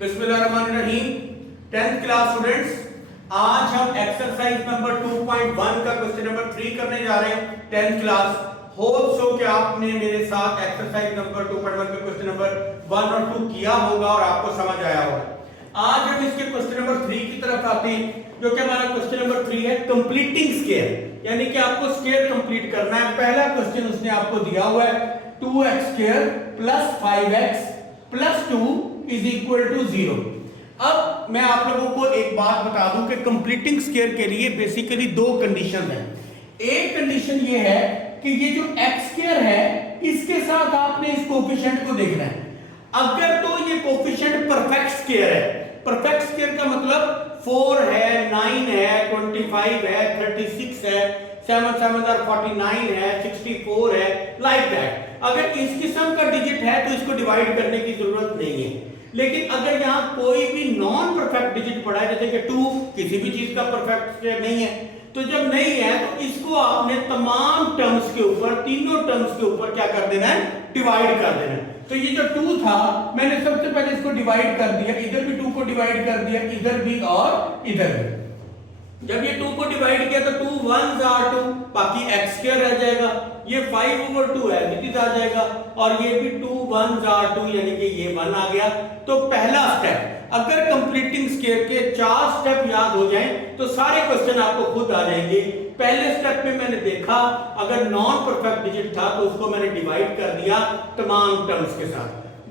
बिस्मिल्लाहिर्रहमानिर्रहीम। 10th class students, आज हम एक्सरसाइज नंबर 2.1 का क्वेश्चन नंबर 3 करने जा रहे हैं। 10th क्लास होप सो कि आपने मेरे साथ एक्सरसाइज नंबर 2.1 का क्वेश्चन नंबर 1 और 2 किया होगा और आपको समझ आया होगा। आज हम इसके क्वेश्चन नंबर 3 की तरफ आते हैं, जो कि हमारा क्वेश्चन नंबर 3 है कंप्लीटिंग स्क्वायर, यानी कि आपको स्क्वायर कंप्लीट करना है। पहला क्वेश्चन उसने आपको दिया हुआ है 2x² + 5x + 2 = 0। अब मैं आप लोगों को एक बात बता दूं कि कंप्लीटिंग स्क्वायर के लिए बेसिकली दो कंडीशन है। एक कंडीशन ये है कि ये जो x² है इसके साथ आपने इस कोफिशिएंट को देखना है। अगर तो ये कोफिशिएंट परफेक्ट स्क्वायर है, परफेक्ट स्क्वायर का मतलब 4 है, 9 है, 25 है, 36 है, 7 7 are 49 है, 64 है, लाइक दैट। अगर इस किस्म का डिजिट है तो इसको डिवाइड करने की जरूरत नहीं है। लेकिन अगर यहाँ कोई भी नॉन परफेक्ट डिजिट पड़ा है, जैसे कि 2 किसी भी चीज का परफेक्ट स्क्वायर नहीं है, तो जब नहीं है तो इसको आपने तमाम टर्म्स के ऊपर, तीनों टर्म्स के ऊपर क्या कर देना है, डिवाइड कर देना है। तो ये जो 2 था, मैंने सबसे पहले इसको डिवाइड कर दिया, इधर भी 2 को डिवाइड कर दिया, इधर भी और इधर भी। जब ये 2 को डिवाइड किया तो 2 1s are 2, बाकी x² रह जाएगा। ये 5/2 है, इट आ जाएगा, और ये भी 2 1s are 2, यानी कि ये 1 आ गया। तो पहला स्टेप, अगर कंप्लीटिंग स्क्वायर के 4 स्टेप याद हो जाएं तो सारे क्वेश्चन आपको खुद आ जाएंगे। पहले स्टेप में मैंने देखा अगर नॉन परफेक्ट डिजिट था तो उसको मैंने डिवाइड कर दिया तमाम टर्म्स के साथ।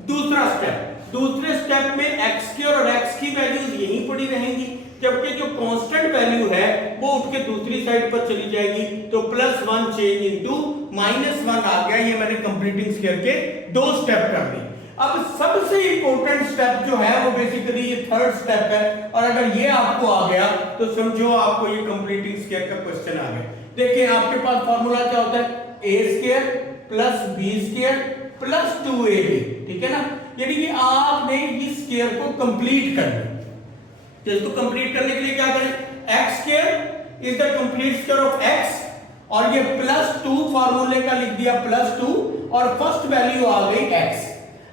दूसरा स्टेप, दूसरे स्टेप में x² और x की वैल्यूज यहीं पड़ी रहेंगी, जबकि जो कांस्टेंट वैल्यू है वो उठ के दूसरी साइड पर चली जाएगी। तो +1 चेंज इनटू -1 आ गया। ये मैंने कंप्लीटिंग स्क्वायर के 2 स्टेप कर दिए। अब सबसे इंपॉर्टेंट स्टेप जो है वो बेसिकली ये थर्ड स्टेप है, और अगर ये आपको आ गया तो समझो आपको ये कंप्लीटिंग स्क्वायर का क्वेश्चन आ गया। देखिए आपके पास फार्मूला क्या होता है, a² + b² + 2ab, ठीक है ना। यानी कि आपने इस स्क्वायर को कंप्लीट करना है। तो इसको कंप्लीट करने के लिए क्या करें, x² is the complete square of x, और ये +2 फार्मूले का लिख दिया +2, और फर्स्ट वैल्यू आ गई x।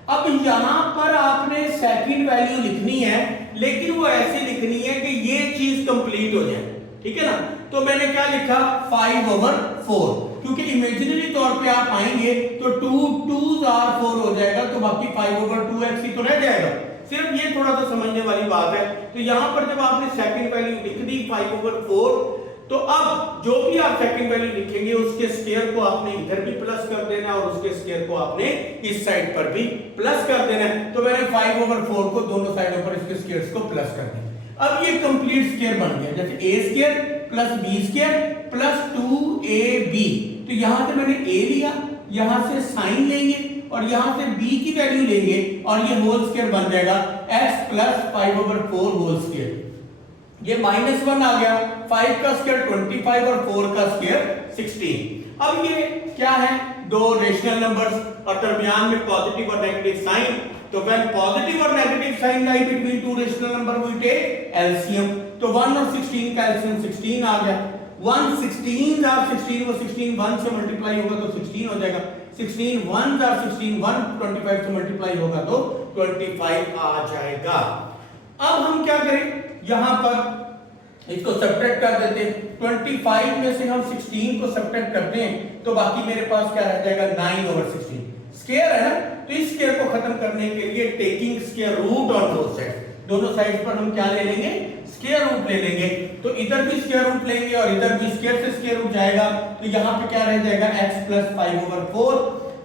अब यहां पर आपने सेकंड वैल्यू लिखनी है, लेकिन वो ऐसे लिखनी है कि ये चीज कंप्लीट हो जाए, ठीक है ना। तो मैंने क्या लिखा, 5/4, क्योंकि इमेजिनरी तौर पे आप आएंगे तो 2 2s are 4 हो जाएगा, तो बाकी 5/2x ही तो रह जाएगा। सिर्फ ये थोड़ा सा समझने वाली बात है। तो यहां पर जब आपने सेकंड वैल्यू लिख दी 5/4, तो अब जो भी आप सेकंड वैल्यू लिखेंगे उसके स्क्वायर को आपने इधर भी प्लस कर देना है, और उसके स्क्वायर को आपने इस साइड पर भी प्लस कर देना है। तो मैंने 5/4 को दोनों साइडों पर इसके स्क्वायर्स को प्लस कर दिया। अब ये कंप्लीट स्क्वायर बन गया, जैसे a² + b² + 2ab। तो यहां से मैंने a लिया, यहां से साइन लेंगे और यहां से b की वैल्यू लेंगे, और ये होल स्क्वायर बन जाएगा x + 5/4 होल स्क्वायर। ये -1 आ गया, 5 का स्क्वायर 25 और 4 का स्क्वायर 16। अब ये क्या है, दो रेशनल नंबर्स और दरमियान में पॉजिटिव और नेगेटिव साइन। तो व्हेन पॉजिटिव और negative sign lie between two rational number we take LCM. तो 1 और 16 का एलसीएम 16 आ गया। 1 16 और 16, वो 16 1 से मल्टीप्लाई होगा तो 16 हो जाएगा। 16 1 और 16 1 25 से मल्टीप्लाई होगा तो 25 आ जाएगा। अब हम क्या करें, यहां पर इसको सब्ट्रैक्ट कर देते हैं। 25 में से हम 16 को सब्ट्रैक्ट करते हैं तो बाकी मेरे पास क्या रह जाएगा, 9/16। स्क्वायर है ना, तो इस स्क्वायर को खत्म करने के लिए taking square root on both sides, दोनों साइड्स पर हम क्या ले लेंगे, स्क्वायर रूट ले लेंगे। तो इधर भी स्क्वायर रूट लेंगे और इधर भी स्क्वायर से स्क्वायर रूट जाएगा, तो यहां पे क्या रह जाएगा, x + 5/4।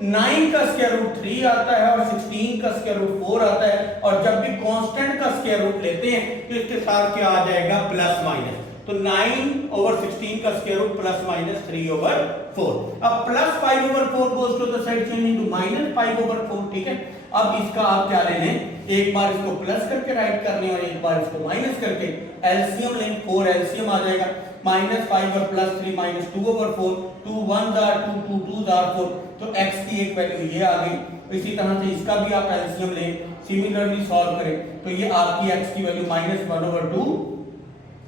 9 का स्क्वायर रूट 3 आता है और 16 का स्क्वायर रूट 4 आता है, और जब भी कांस्टेंट का स्क्वायर रूट लेते हैं तो इसके साथ क्या आ जाएगा, प्लस माइनस। तो 9/16 का स्क्वायर रूट +-3/4। अब +5/4 goes to the side change into -5/4, ठीक है। अब इसका आप क्या लेने, एक बार इसको प्लस करके राइट करने और एक बार इसको माइनस करके एलसीएम लें। 4 एलसीएम आ जाएगा, -5 और +3 -2/4, 2 1s are 2, 2 2s are 4। तो x की एक वैल्यू ये आ गई। इसी तरह से इसका भी आप एलसीएम लें, सिमिलरली सॉल्व करें, तो ये आपकी x की वैल्यू -1/2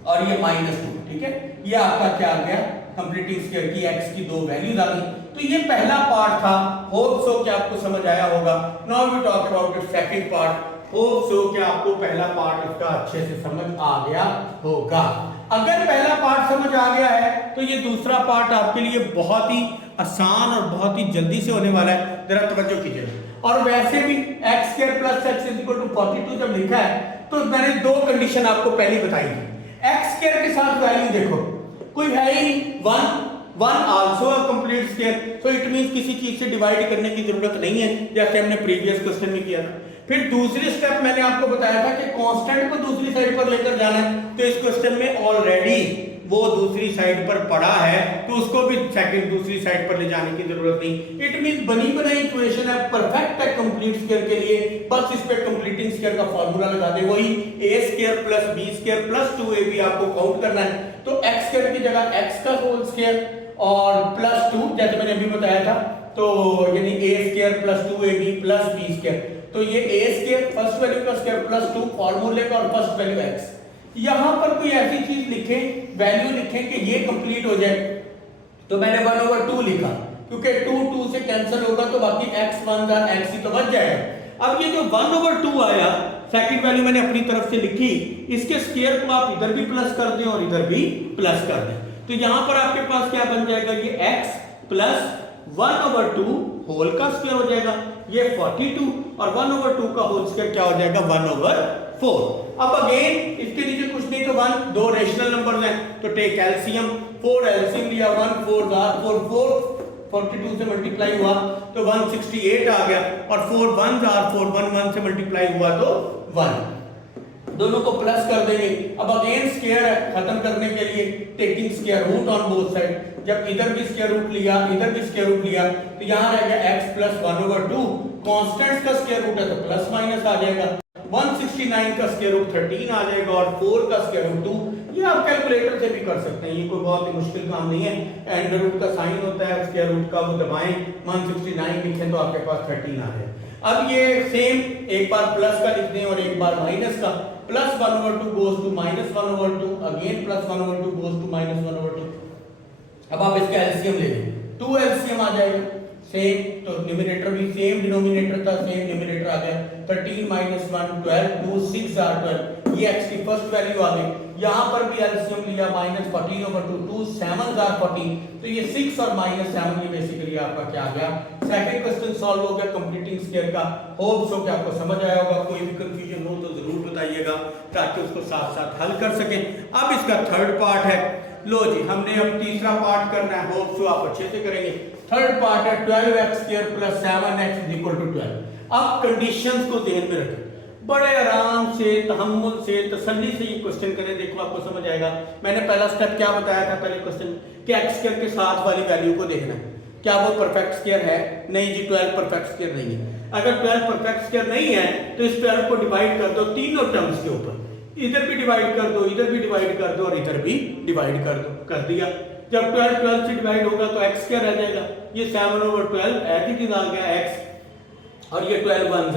और ये -2, ठीक है। ये आपका क्या आ गया, कंप्लीटिंग स्क्वायर की x की 2 वैल्यूज आ गई। तो ये पहला पार्ट था, होप सो कि आपको समझ आया होगा। Now we talk about the second part. Hope so कि आपको पहला पार्ट इसका अच्छे से समझ आ गया होगा। अगर पहला पार्ट समझ आ गया है तो ये दूसरा पार्ट आपके लिए बहुत ही आसान और बहुत ही जल्दी से होने वाला है, जरा तवज्जो कीजिएगा। और वैसे भी x square plus x is equal to 42 जब लिखा है तो मैंने दो कंडीशन आपको पहले बताई है। x स्क्वायर के साथ वैल्यू देखो कोई है ही नहीं, 1 also a complete square, so it means किसी चीज से डिवाइड करने की जरूरत नहीं है, जैसे हमने प्रीवियस क्वेश्चन में किया था। फिर दूसरी स्टेप मैंने आपको बताया था कि कांस्टेंट को दूसरी साइड पर लेकर जाना है, तो इस क्वेश्चन में ऑलरेडी वो दूसरी साइड पर पड़ा है तो उसको भी सेकंड दूसरी साइड पर ले जाने की जरूरत नहीं। इट मींस बनी बनाई इक्वेशन है, परफेक्ट है कंप्लीट स्क्वायर के लिए, बस इस पे कंप्लीटिंग स्क्वायर का फार्मूला लगा दे, वही a square plus b square plus 2ab आपको काउंट करना है। तो x स्क्वायर की जगह x का होल स्क्वायर और प्लस 2 जैसे मैंने अभी बताया था, तो यानी a square plus 2ab plus b square, तो ये a स्क्वायर फर्स्ट वैल्यू का स्क्वायर प्लस 2 फार्मूले का और फर्स्ट वैल्यू x। यहां पर कोई ऐसी चीज लिखें, वैल्यू लिखें कि ये कंप्लीट हो जाए, तो मैंने 1/2 लिखा क्योंकि 2 से कैंसिल होगा तो बाकी x 1 और x ही तो बच जाएगा। अब ये जो 1/2 आया, सेकंड वैल्यू मैंने अपनी तरफ से लिखी, इसके स्क्वायर को आप इधर भी प्लस कर दें और इधर भी प्लस कर दें, तो यहां पर आपके पास क्या बन जाएगा, ये x प्लस 1/2 होल का स्क्वायर हो जाएगा, ये 42 और 1/2 का होल स्क्वायर क्या हो जाएगा 1/4। अब अगेन इसके नीचे कुछ नहीं तो 1, दो रेशनल नंबर्स हैं तो टेक एलसीएम, 4 एलसीएम लिया, 1 4 4 4 42 से मल्टीप्लाई हुआ तो 168 आ गया, और 4 1 4 1 1 से मल्टीप्लाई हुआ तो 1, दोनों को प्लस कर देंगे। अब अगेन स्क्वायर है, खत्म करने के लिए taking square root on both side, जब इधर भी स्क्वायर रूट लिया इधर भी स्क्वायर रूट लिया तो यहां रह गया x प्लस 1/2, कांस्टेंट्स का स्क्वायर रूट है तो प्लस माइनस आ जाएगा, 169 का स्क्वायर रूट 13 आ जाएगा और 4 का स्क्वायर रूट 2। ये आप कैलकुलेटर से भी कर सकते हैं, ये कोई बहुत ही मुश्किल काम नहीं है, अंडर रूट का साइन होता है स्क्वायर रूट का, वो दबाएं 169 लिखें तो आपके पास 13 आ जाए। अब ये सेम एक बार प्लस का लिख दें और एक बार माइनस का, plus 1/2 goes to minus 1/2, again plus 1/2 goes to minus 1/2। अब आप इसका एलसीएम ले लें, 2 एलसीएम आ जाएगा, सेम तो न्यूमरेटर भी सेम, डिनोमिनेटर था सेम, न्यूमरेटर आ गया 13 - 1 12, 2 6 are 12, ये x की फर्स्ट वैल्यू आ गई। यहां पर भी एलसीएम लिया -14/2, 2 7 are 14, तो ये 6 और -7 ये बेसिकली आपका क्या आ गया, सेकंड क्वेश्चन सॉल्व हो गया कंप्लीटिंग स्क्वायर का। होप सो कि आपको समझ आया होगा, कोई भी कंफ्यूजन हो तो जरूर बताइएगा ताकि उसको साथ साथ हल कर सकें। अब इसका थर्ड पार्ट है, लो जी हमने अब तीसरा पार्ट करना है, होप सो आप अच्छे से करेंगे। थर्ड पार्ट है 12x² + 7x = 12। अब कंडीशंस को ध्यान में रखें, बड़े आराम से तहम्मुल से तसल्ली से ये क्वेश्चन करें, देखो आपको समझ आएगा। मैंने पहला स्टेप क्या बताया था पहले क्वेश्चन कि x² के साथ वाली वैल्यू को देखना है, क्या वो परफेक्ट स्क्वायर है? नहीं जी, 12 परफेक्ट स्क्वायर नहीं है। अगर 12 परफेक्ट स्क्वायर नहीं है तो इस 12 को डिवाइड कर दो तीनों टर्म्स के ऊपर, इधर भी डिवाइड कर दो, इधर भी डिवाइड कर दो और इधर भी डिवाइड कर दो, कर दिया। जब 12 से डिवाइड होगा तो x क्या रह जाएगा, ये 7/12 एज इट इज आ गया x, और ये 12 1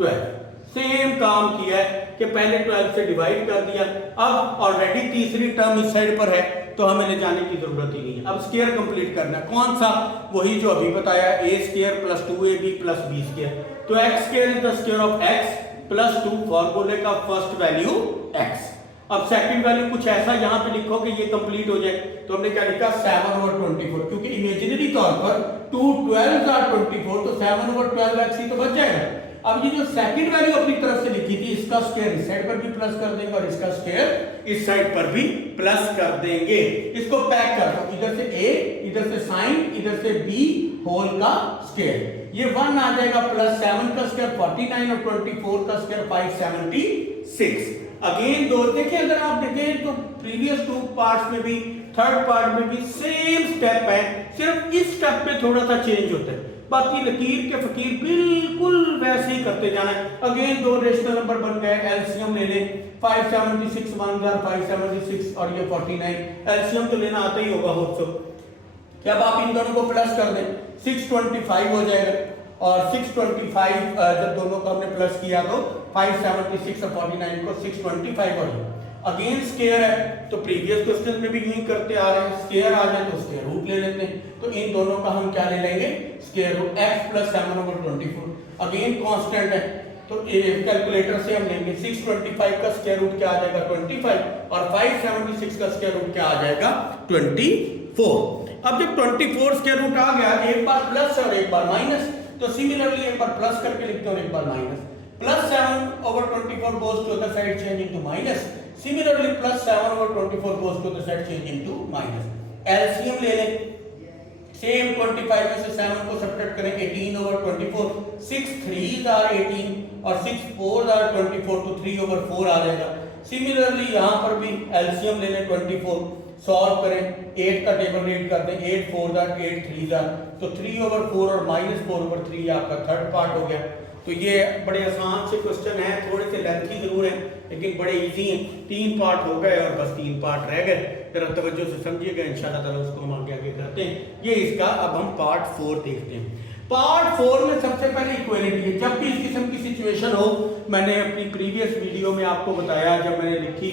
12। सेम काम किया है कि पहले 12 से डिवाइड कर दिया, अब ऑलरेडी तीसरी टर्म इस साइड पर है तो हमें ले जाने की जरूरत ही नहीं है। अब स्क्वायर कंप्लीट करना है, कौन सा, वही जो अभी बताया a² + 2ab + b²। तो x² is the square of x + 2 फॉर्मूले का फर्स्ट वैल्यू x। अब सेकंड वैल्यू कुछ ऐसा यहां पे लिखो कि ये कंप्लीट हो जाए, तो हमने क्या लिखा 7/24, क्योंकि इमेजिनरी तौर पर 2 12 are 24 तो 7/12x ही तो बच जाएगा। अब ये जो सेकंड वैल्यू अपनी तरफ से लिखी थी, इसका स्क्वायर इस साइड पर भी प्लस कर देंगे और इसका स्क्वायर इस साइड पर भी प्लस कर देंगे। इसको पैक कर दो, इधर से a, इधर से sin, इधर से b होल का स्क्वायर, ये 1 आ जाएगा प्लस 7 का स्क्वायर 49 और 24 का स्क्वायर 576। अगेन दो देखिए, अगर आप देखें तो प्रीवियस 2 पार्ट्स में भी थर्ड पार्ट में भी सेम स्टेप है, सिर्फ इस स्टेप पे थोड़ा सा चेंज होता है, बाकी लकीर के फकीर बिल्कुल वैसे ही करते जाना है। अगेन दो रेशनल नंबर बन गए, एलसीएम ले लें, 576 1 576 और ये 49, एलसीएम तो लेना आता ही होगा होप्सो। क्या आप इन दोनों को प्लस कर दें 625 हो जाएगा, और 625 जब दोनों को हमने प्लस किया तो 576 और 49 को 625 हो जाएगा। अगेन स्क्वायर है तो प्रीवियस क्वेश्चन में भी यूं ही करते आ रहे हैं, स्क्वायर आ जाए तो स्क्वायर रूट ले लेते हैं, तो इन दोनों का हम क्या ले लेंगे, square root x + 7/24। Again constant है, तो कैलकुलेटर से हम लेंगे 625 का स्क्वायर रूट क्या आ जाएगा 25 और 576 का स्क्वायर रूट क्या आ जाएगा 24। अब जब 24 स्क्वायर रूट आ गया, एक बार प्लस और एक बार माइनस, तो सिमिलरली एक बार प्लस करके लिखते हैं और एक बार minus. Plus 7/24 goes to the side change into minus. Similarly plus 7/24 goes to the side change into minus. LCM ले लें, सेम 25 में से 7 को सब्ट्रैक्ट करें 18/24, 6 3s are 18 और 6 4s are 24, तो 3/4 आ जाएगा। सिमिलरली यहाँ पर भी LCM ले लें 24, सॉल्व करें, 8 का टेबल रीड कर दें, 8 4s are 8 3s are, तो 3/4 और -4/3 आपका थर्ड पार्ट हो गया। तो ये बड़े आसान से क्वेश्चन है, थोड़े से लेंथी जरूर हैं लेकिन बड़े इजी हैं। 3 पार्ट हो गए और बस 3 पार्ट रह गए, जरा तवज्जो से समझिएगा, इंशाल्लाह ताला उसको हम आगे आगे करते हैं। ये इसका अब हम पार्ट 4 देखते हैं। पार्ट 4 में सबसे पहले इक्वालिटी है। जब भी इस किस्म की सिचुएशन हो, मैंने अपनी प्रीवियस वीडियो में आपको बताया, जब मैंने लिखी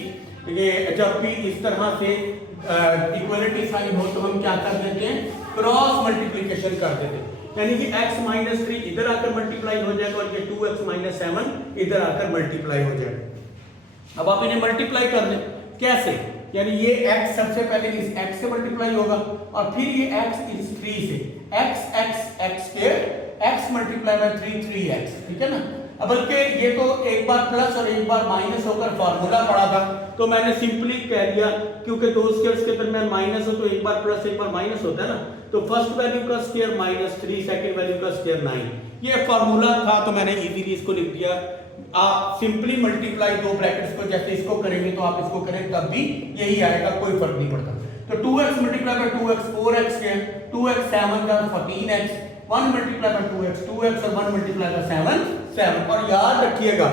ये जब भी इस तरह से इक्वालिटी साइन हो तो हम क्या कर देते हैं, क्रॉस मल्टीप्लिकेशन कर देते हैं, यानी कि x - 3 इधर आकर मल्टीप्लाई हो जाएगा और ये 2x - 7 इधर आकर मल्टीप्लाई हो जाएगा। अब आप इन्हें मल्टीप्लाई कर दें, कैसे, यानी ये x सबसे पहले इस x से मल्टीप्लाई होगा और फिर ये x इस 3 से, x square x multiply by 3x, ठीक है ना। अब बल्कि ये तो एक बार प्लस और एक बार माइनस होकर फार्मूला पड़ा था, तो मैंने सिंपली कह दिया क्योंकि दो स्क्वायर्स के दरमियान माइनस हो तो एक बार प्लस एक बार माइनस होता है ना, तो फर्स्ट वैल्यू का स्क्वायर -3, सेकंड वैल्यू का स्क्वायर 9, ये फार्मूला था, तो मैंने इजीली इसको लिख दिया। आप सिंपली मल्टीप्लाई दो ब्रैकेट्स को जैसे इसको करेंगे तो आप इसको करें तब भी यही आएगा, कोई फर्क नहीं पड़ता। तो 2x multiply by 2x 4x है, 2x 7 का 14x, 1 मल्टीप्लाई बाय 2x और 1 मल्टीप्लाई बाय 7। और याद रखिएगा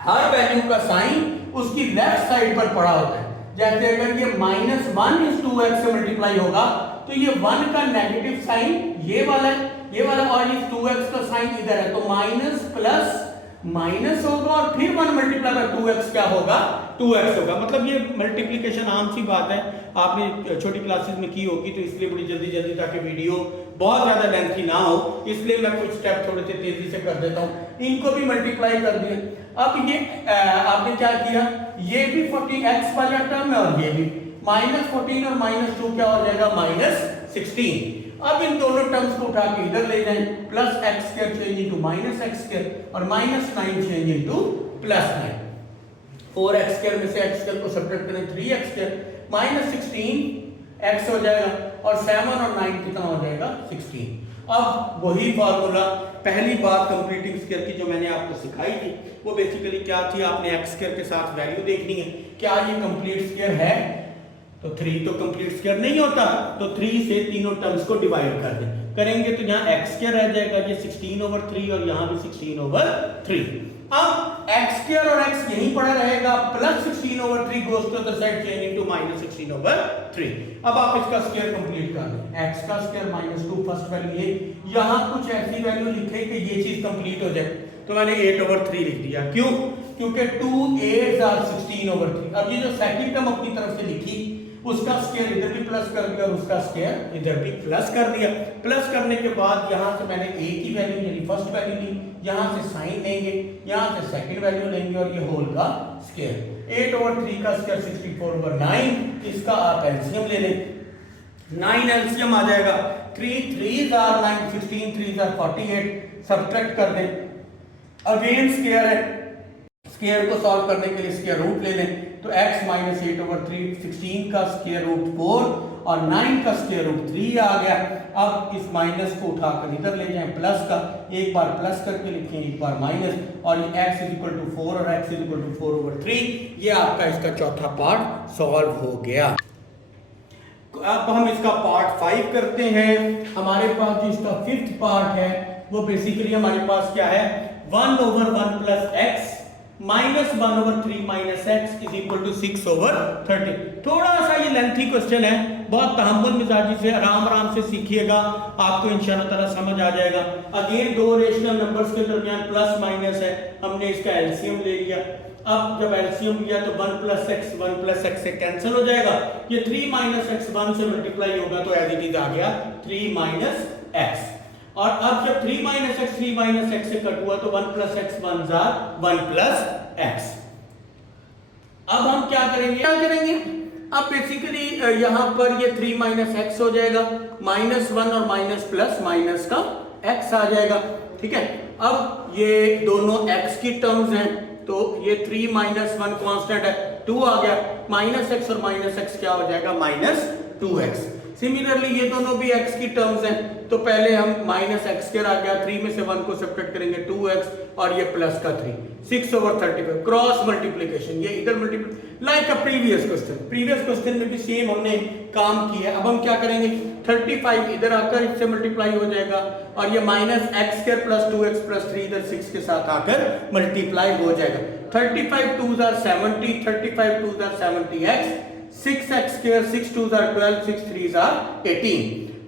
हर वैल्यू का साइन उसकी लेफ्ट साइड पर पड़ा होता है। जैसे अगर ये -1 इस 2x से मल्टीप्लाई होगा तो ये 1 का नेगेटिव साइन ये वाला है, ये वाला, और इस 2x का साइन इधर है, तो माइनस प्लस माइनस होगा और फिर 1 मल्टीप्लाई बाय 2x क्या होगा 2x होगा। मतलब ये मल्टीप्लिकेशन आम सी बात है, आपने छोटी क्लासेस में की होगी, तो इसलिए बड़ी जल्दी जल्दी ताकि वीडियो बहुत ज्यादा लेंथी ना हो, इसलिए मैं कुछ स्टेप थोड़े से तेजी से कर देता हूँ। इनको भी मल्टीप्लाई कर दिए। अब ये आपने क्या किया, ये भी 40x वाला टर्म है और ये भी -14 और -2 क्या हो जाएगा -16। अब इन दोनों टर्म्स को उठा के इधर ले जाएं, plus x square change into -x square और -9 चेंज इनटू +9। 4x स्क्वायर में से x स्क्वायर को सब्ट्रैक्ट करें 3x स्क्वायर, -16x हो जाएगा और 7 और 9 कितना हो जाएगा 16। अब वही फार्मूला, पहली बात कंप्लीटिंग स्क्वायर की जो मैंने आपको सिखाई थी, वो बेसिकली क्या थी, आपने x स्क्वायर के साथ वैल्यू देखनी है, क्या ये कंप्लीट स्क्वायर है, तो 3 तो कंप्लीट स्क्वायर नहीं होता, तो 3 से तीनों टर्म्स को डिवाइड कर दें, करेंगे तो यहाँ x स्क्वायर रह जाएगा, ये 16/3 और यहाँ भी 16/3। अब x स्क्वायर और x यहीं पड़ा रहेगा, plus 16/3 goes to the side change into -16/3। अब आप इसका स्क्वायर कंप्लीट कर दें, x का स्क्वायर -2 फर्स्ट वैल्यू ये, यहाँ कुछ ऐसी वैल्यू लिखे कि ये चीज कंप्लीट हो जाए, तो मैंने 8/3 लिख दिया। क्यों, क्योंकि 2 8s are 16/3। अब ये जो सेकंड टर्म अपनी तरफ से लिखी, उसका स्क्वायर इधर भी प्लस कर दिया और उसका स्क्वायर इधर भी प्लस कर दिया। प्लस करने के बाद यहाँ से मैंने a की वैल्यू यानी फर्स्ट वैल्यू ली, यहाँ से साइन लेंगे, यहाँ से सेकंड वैल्यू लेंगे और ये होल का स्क्वायर। 8/3 का स्क्वायर 64/9, इसका आप एलसीएम ले लें, 9 एलसीएम आ जाएगा, 3 3s are 9, 16 3s are 48, subtract कर दें, अगेन स्क्वायर है, स्क्वायर को सॉल्व करने के लिए स्क्वायर रूट ले लें, तो x - 8/3, 16 का स्क्वायर रूट 4 और 9 का स्क्वायर रूट 3 आ गया। अब इस माइनस को उठाकर इधर ले जाएं, प्लस का, एक बार प्लस करके लिखें, एक बार माइनस, और ये x = 4 और x = 4/3, ये आपका इसका चौथा पार्ट सॉल्व हो गया। अब हम इसका पार्ट 5 करते हैं। हमारे पास जो इसका 5th पार्ट है वो बेसिकली हमारे पास क्या है, 1/1 + x -1/3 - x = 6/30। थोड़ा सा ये लेंथी क्वेश्चन है, बहुत तहम्मुल मिजाजी से आराम से सीखिएगा, आपको इंशाल्लाह ताला समझ आ जाएगा। अगेन दो रेशनल नंबर्स के दरमियान प्लस माइनस है, हमने इसका एलसीएम ले लिया। अब जब एलसीएम लिया तो 1 + x से कैंसिल हो जाएगा, ये 3 - x 1 से मल्टीप्लाई होगा तो एज इट इज आ गया 3 - x। और अब जब 3 माइनस एक्स से कट हुआ तो 1 plus x 1 jar 1 plus x. अब हम क्या करेंगे अब बेसिकली यहां पर ये 3 माइनस एक्स हो जाएगा, -1 और माइनस प्लस माइनस का एक्स आ जाएगा, ठीक है। अब ये दोनों एक्स की टर्म्स हैं तो ये 3 माइनस 1 कांस्टेंट है, 2 आ गया, माइनस एक्स और माइनस एक्स क्या हो जाएगा, -2x। सिमिलरली ये दोनों भी x की टर्म्स हैं तो पहले हम माइनस एक्स स्क्वायर आ गया, 3 में से 1 को सब्ट्रैक्ट करेंगे 2x और ये प्लस का 3, 6/35 क्रॉस मल्टीप्लिकेशन, ये इधर multiply like a previous question में भी सेम हमने काम किया। अब हम क्या करेंगे, 35 इधर आकर इससे मल्टीप्लाई हो जाएगा और ये minus x square plus 2x plus 3 इधर 6 के साथ आकर मल्टीप्लाई हो जाएगा। 35 2s are 70, 35 2s are 70x, 6x square 6 2s are 12, 6 3s are 18।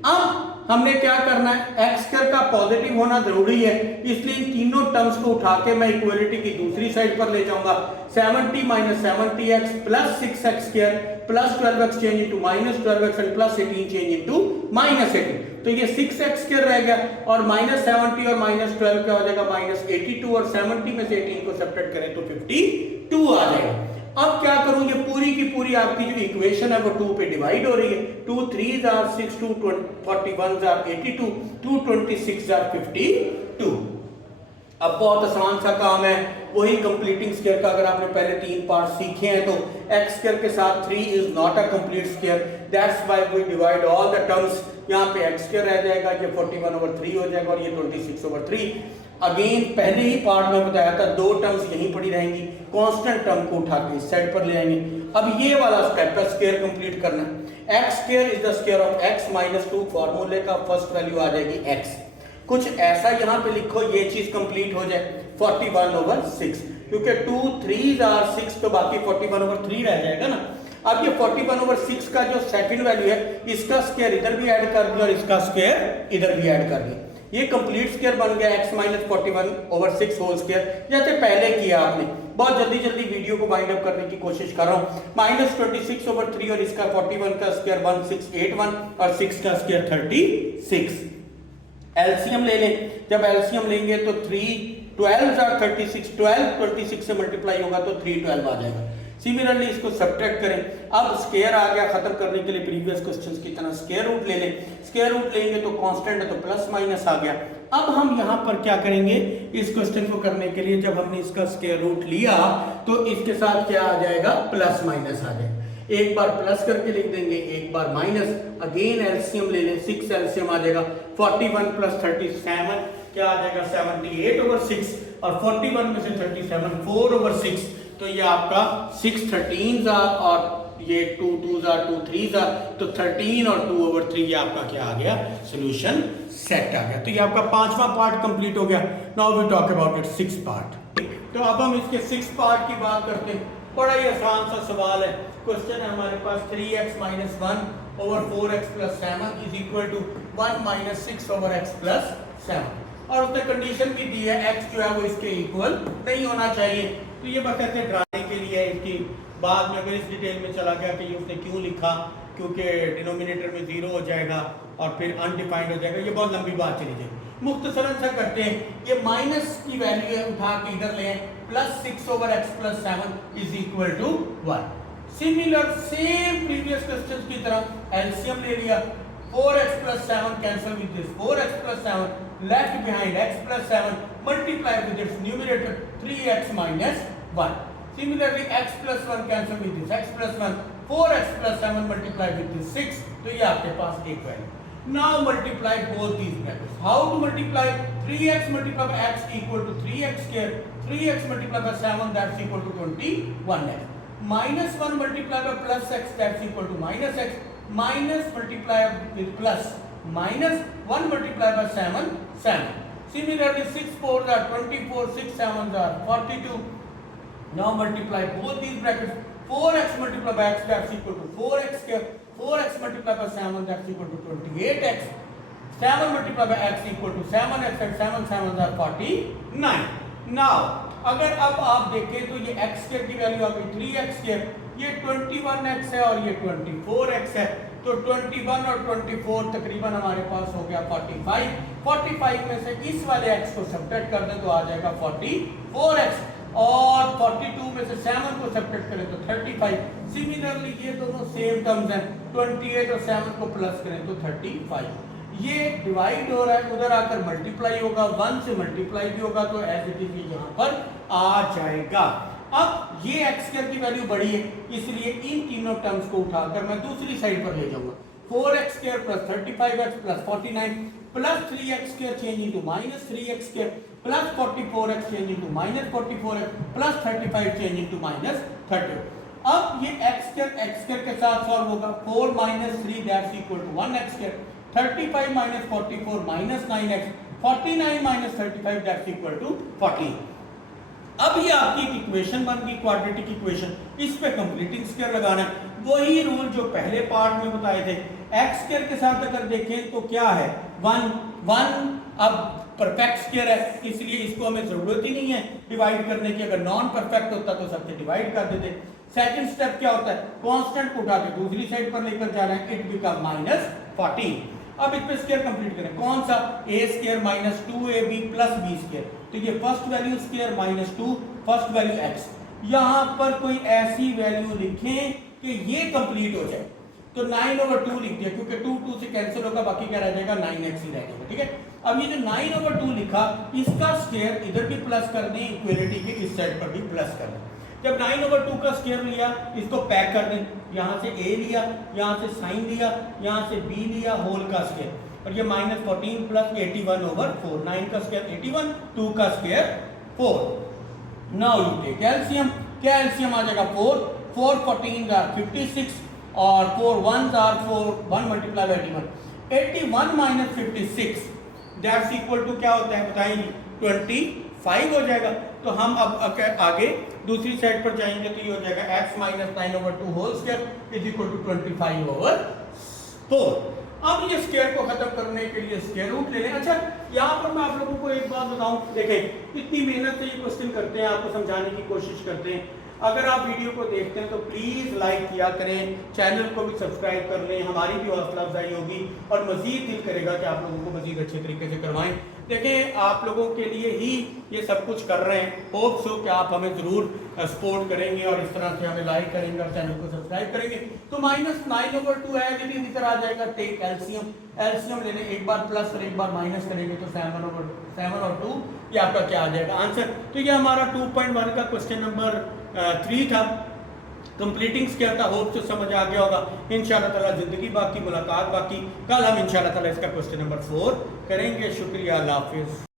अब हमने क्या करना है, x स्क्वायर का पॉजिटिव होना जरूरी है, इसलिए इन तीनों टर्म्स को उठा के मैं इक्वलिटी की दूसरी साइड पर ले जाऊंगा। 70 minus 70x plus 6x square plus 12x change into minus 12x and plus 18 change into minus 18, तो ये 6x स्क्वायर रह गया और माइनस 70 और माइनस 12 क्या हो जाएगा, माइनस 82 और 70 में से 18 को सब्ट्रैक्ट करें तो 52 आ जाएगा। अब क्या करूं, ये पूरी की पूरी आपकी जो इक्वेशन है वो 2 पे डिवाइड हो रही है, 2 3s are 6, 2 41s are 82, 2 26s are 52। अब बहुत आसान सा काम है, वही कंप्लीटिंग स्क्वायर का अगर आपने पहले 3 पार्ट सीखे हैं तो x स्क्वायर के साथ 3 is not a complete square, that's why we divide all the terms. यहाँ पे x स्क्वायर रह जाएगा, ये 41/3 हो जाएगा और ये 26/3। अगेन पहले ही पार्ट में बताया था 2 टर्म्स यहीं पड़ी रहेंगी, कांस्टेंट टर्म को उठा के इस साइड पर ले आएंगे। अब ये वाला स्टेप है स्क्वायर कंप्लीट करना, x square is the square of x minus 2, फार्मूले का फर्स्ट वैल्यू आ जाएगी x। कुछ ऐसा यहाँ पे लिखो ये चीज कंप्लीट हो जाए, 41/6, क्योंकि 2 3s are 6 तो बाकी 41/3 रह जाएगा ना। अब ये 41/6 का जो सेकंड वैल्यू है इसका स्क्वायर इधर भी ऐड कर दिया और इसका स्क्वायर इधर भी ऐड कर दिया, ये कंप्लीट स्क्वायर बन गया x माइनस 41/6 होल स्क्वायर, जैसे पहले किया आपने। बहुत जल्दी जल्दी वीडियो को वाइंड अप करने की कोशिश कर रहा हूं। माइनस 26/3 और इसका 41 का स्क्वायर 1681 और 6 का स्क्वायर 36। एलसीएम ले लें, जब एलसीएम लेंगे तो 3 12s are 36, 12 26 से मल्टीप्लाई होगा तो 312 आ जाएगा। सिमिलरली इसको सब्ट्रैक्ट करें, अब स्क्वायर आ गया, खत्म करने के लिए प्रीवियस क्वेश्चंस की तरह स्क्वायर रूट ले लें, स्क्वायर रूट लेंगे तो कांस्टेंट है तो प्लस माइनस आ गया। अब हम यहाँ पर क्या करेंगे, इस क्वेश्चन को करने के लिए जब हमने इसका स्क्वायर रूट लिया तो इसके साथ क्या आ जाएगा, प्लस माइनस आ जाएगा। एक बार प्लस करके लिख देंगे, एक बार माइनस, अगेन एलसीएम ले लें, 6 एलसीएम आ जाएगा, 41 प्लस 37 क्या आ जाएगा, 78/6 और 41 में से 37 4/6, तो ये आपका 6 13s और ये 2 2s are 2 3s are, तो 13 और 2/3 ये आपका क्या आ गया, सॉल्यूशन सेट आ गया। तो ये आपका 5वां पार्ट कंप्लीट हो गया। Now we talk about it 6th part. तो अब हम इसके 6th पार्ट की बात करते हैं। बड़ा ही आसान सा सवाल है, क्वेश्चन है हमारे पास 3x minus 1 over 4x plus 7 is equal to 1 minus 6/x plus 7 और उसने कंडीशन भी दी है x जो है वो इसके इक्वल नहीं होना चाहिए। तो ये बकते डराने के लिए इसकी बाद में अगर इस डिटेल में चला गया कि ये उसने क्यों लिखा, क्योंकि डिनोमिनेटर में 0 हो जाएगा और फिर अनडिफाइंड हो जाएगा, ये बहुत लंबी बात चली जाएगी। मुख्तसरन सा करते हैं, ये माइनस की वैल्यू है उठा के इधर ले, plus 6/x plus 7 is equal to 1। Similar same previous question की तरह एलसीएम ले लिया, 4x plus 7 cancel with this 4x plus 7 left behind x plus 7 multiply with its numerator 3x minus 1। Similarly x plus 1 cancel with this x plus 1, 4x plus 7 multiply with this 6, तो ये आपके पास एक value. Now multiply both these brackets. How to multiply? 3x multiplied by x equal to 3x square. 3x multiplied by 7 that's equal to 21x. Minus 1 multiplied by plus x that's equal to minus x. Minus multiplied with plus. Minus 1 multiplied by 7, 7. Similarly 6 4s are 24, 6 7s are 42. Now multiply both these brackets. 4x multiplied by x that's equal to 4x square. 4x multiplied by 7 that's equal to 28x. 7 multiplied by x equal to 7x and 7 7s are 49. Now अगर अब आप देखें तो ये x square की value आ गई 3x square, ये 21x है और ये 24x है। तो 21 और 24 तकरीबन हमारे पास हो गया 45। 45 में से इस वाले x को सब्ट्रैक्ट कर दें तो आ जाएगा 44x, और 42 में से 7 को सब्ट्रैक्ट करें तो 35। सिमिलरली ये दोनों सेम टर्म्स हैं, 28 और 7 को प्लस करें तो 35। ये डिवाइड हो रहा है, उधर आकर मल्टीप्लाई होगा, 1 से मल्टीप्लाई भी होगा, तो एज इट इज यहाँ पर आ जाएगा। अब ये x स्क्वायर की वैल्यू बड़ी है, इसलिए इन तीनों टर्म्स को उठाकर मैं दूसरी साइड पर ले जाऊंगा। 4x square plus 35x plus 49 plus 3x square change into minus 3x square plus 44x change into minus 44x plus 35 change into minus 30। अब ये x स्क्वायर के साथ सॉल्व होगा। 4 minus 3 that's equal to 1x square, 35 minus 44 minus 9x, 49 minus 35 that's equal to 14। अब ये आपकी एक equation बन गई, क्वाड्रेटिक इक्वेशन। इस पे कंप्लीटिंग स्क्वायर लगाना है, वही रूल जो पहले पार्ट में बताए थे। x स्क्वायर के साथ अगर देखें तो क्या है 1 अब परफेक्ट स्क्वायर है, इसलिए इसको हमें जरूरत ही नहीं है डिवाइड करने की। अगर नॉन परफेक्ट होता तो सबसे डिवाइड कर देते। सेकंड स्टेप क्या होता है, कांस्टेंट को उठा के दूसरी साइड पर लेकर जा रहे हैं, इट बिकम -14। अब इस पे स्क्वायर कंप्लीट करें, कौन सा a square minus 2ab plus b square, तो ये first value square minus 2 first value x। यहां पर कोई ऐसी वैल्यू लिखें कि ये कंप्लीट हो जाए, तो 9/2 लिख दिया, क्योंकि 2 से कैंसिल होगा, बाकी क्या रह जाएगा 9x ही रह जाएगा। ठीक है, अब ये जो 9/2 लिखा, इसका स्क्वायर इधर भी प्लस कर दें, इक्वलिटी के इस साइड पर भी प्लस कर दें। जब 9/2 का स्क्वायर लिया, इसको पैक कर दें, यहां से a लिया, यहां से साइन लिया, यहां से b लिया, होल का स्क्वायर, और ये -14 प्लस 81/4। 9 का स्क्वायर 81, 2 का square 4। Now you take LCM, क्या एलसीएम आ जाएगा 4 14 आर 56 और 4 1s are 4 1 multiply by 81, 81 minus 56 that's equal to क्या होता है बताएंगे 25 हो जाएगा। तो हम अब आगे दूसरी साइड पर जाएंगे तो ये हो जाएगा x minus 9/2 whole square is equal to 25/4। अब ये स्क्वायर को खत्म करने के लिए स्क्वायर रूट ले लें। अच्छा, यहाँ पर मैं आप लोगों को एक बात बताऊं, देखें इतनी मेहनत से ये क्वेश्चन करते हैं, आपको समझाने की कोशिश करते हैं। अगर आप वीडियो को देखते हैं तो प्लीज लाइक किया करें, चैनल को भी सब्सक्राइब कर लें, हमारी भी हौसला अफजाई होगी और मजीद दिल करेगा कि आप लोगों को मजीद अच्छे तरीके से करवाएं। देखें, आप लोगों के लिए ही ये सब कुछ कर रहे हैं, होप सो कि आप हमें जरूर सपोर्ट करेंगे और इस तरह से हमें लाइक करेंगे और चैनल को सब्सक्राइब करेंगे। तो -9/2 है, यदि इधर आ जाएगा, टेक एलसीएम, एलसीएम लेने एक बार प्लस और एक बार माइनस करेंगे तो 7 और 2 ये आपका क्या आ जाएगा आंसर। तो ये हमारा 2.1 का क्वेश्चन नंबर 3 था, कंप्लीटिंग स्क्वायर था। होप से समझ आ गया होगा। इंशाल्लाह ताला जिंदगी बाकी, मुलाकात बाकी। कल हम इंशाल्लाह ताला इसका क्वेश्चन नंबर 4 करेंगे। शुक्रिया, अल्लाह हाफिज।